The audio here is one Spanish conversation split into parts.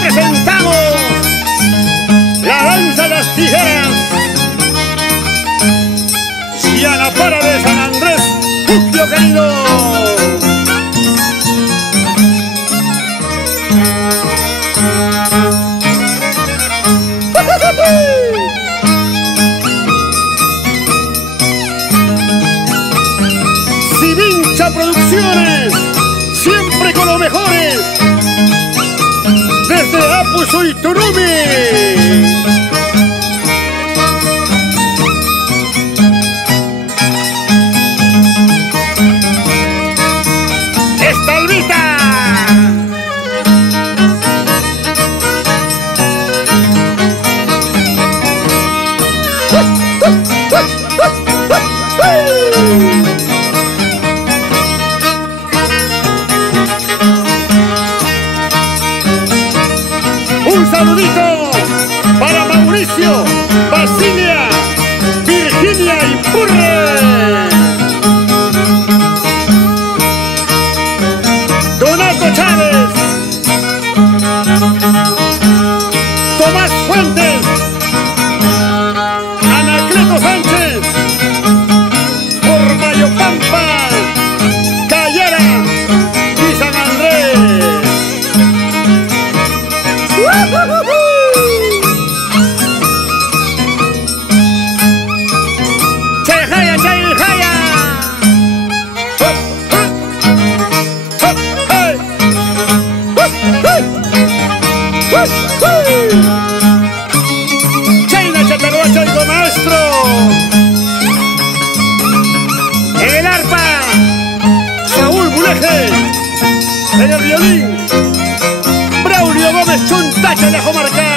presentamos la danza de las tijeras. Diana Para de San Andrés, Puquio querido. Sivincha Producciones, siempre con los mejores. Desde Apuso y Turumi. Un saludito para Mauricio, Basilia, Virginia y Purre. Donato Chávez, Tomás Fuentes, Anacleto Sánchez, por Mayopampa, Cayera y San Andrés. Chayjaya, Chayjaya. Chayna, Chatarrocha y maestro. En el arpa, Saúl Buleje. En el violín, Braulio Gómez Chuntacha de Jomarca.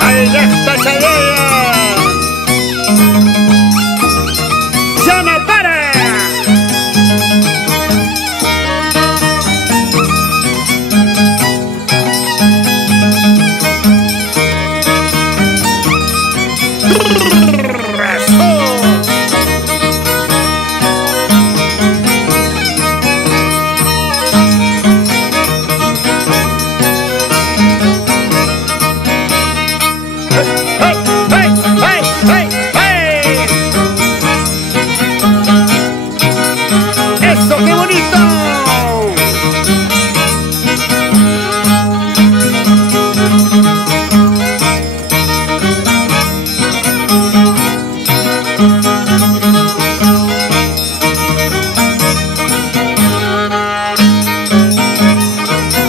Ahí ya está Chayaya. Llama para. ¡Eso, qué bonito!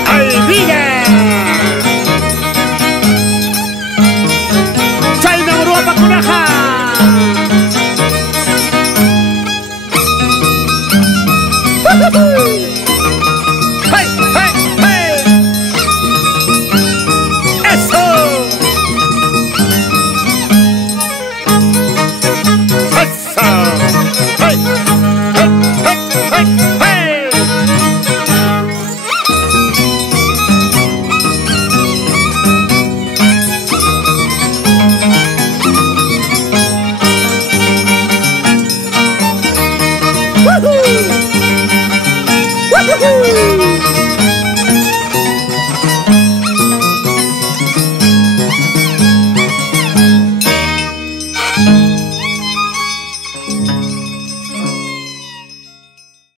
¡Ay, vida! ¡Chayna Muruapa Cunaja! ¡Hey, hey, hey! ¡Eso! ¡Eso! ¡Hey, hey, hey, hey, hey! ¡Woohoo!